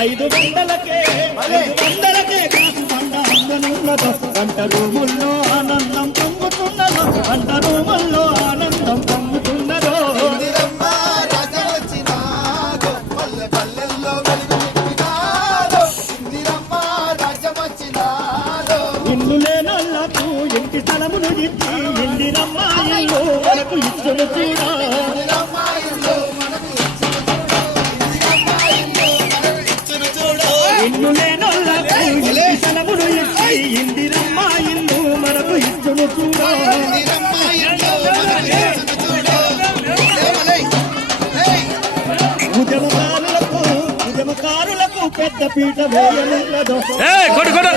ఐదు వందలకే ఐదు వందలకే కాసు పంట అందనున్నదో. పంట రూముల్లో ఆనందం పొంగుతున్నదో పంట రూముల్లో ఆనందం పొంగుతున్నదో. ఇల్లు ఇంటి స్థలమును ఇచ్చి ఇందిరమ్మ ఇల్లు వరకు ఇచ్చును చూడా లేనోళ్ళకు ఇంటి స్థలమును ఇచ్చి ఇందిరమ్మ ఇల్లు మనకు ఇచ్చును చూడా! ఉద్యమకారులకు ఉద్యమకారులకు పెద్ద పీట వేయనున్నదో ఏయ్, కొడు,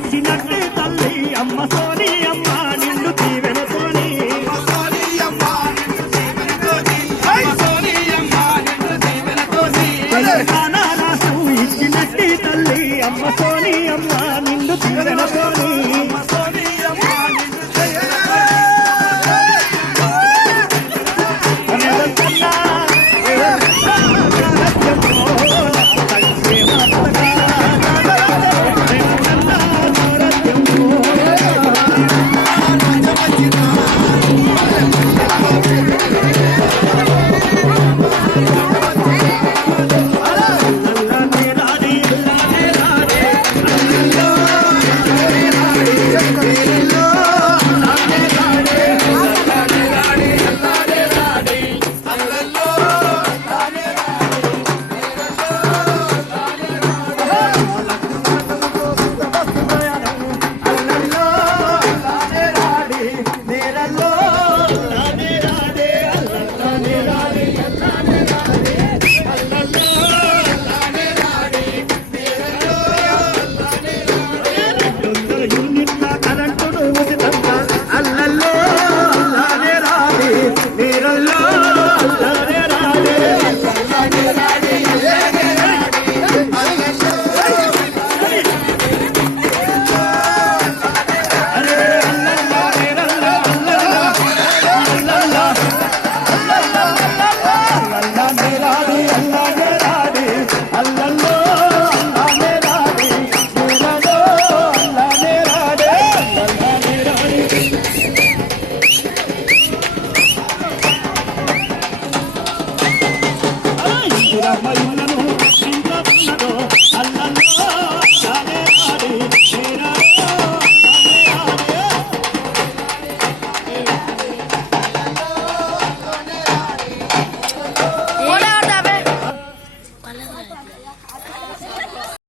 ఇచ్చినట్టే తల్లి అమ్మ సోని అమ్మ నిండు దీవెనతోని తెలంగాణ రాష్ట్రం ఇచ్చినట్టు తల్లి అమ్మ సోని అమ్మ నిన్ను నిండు దీవెనతోని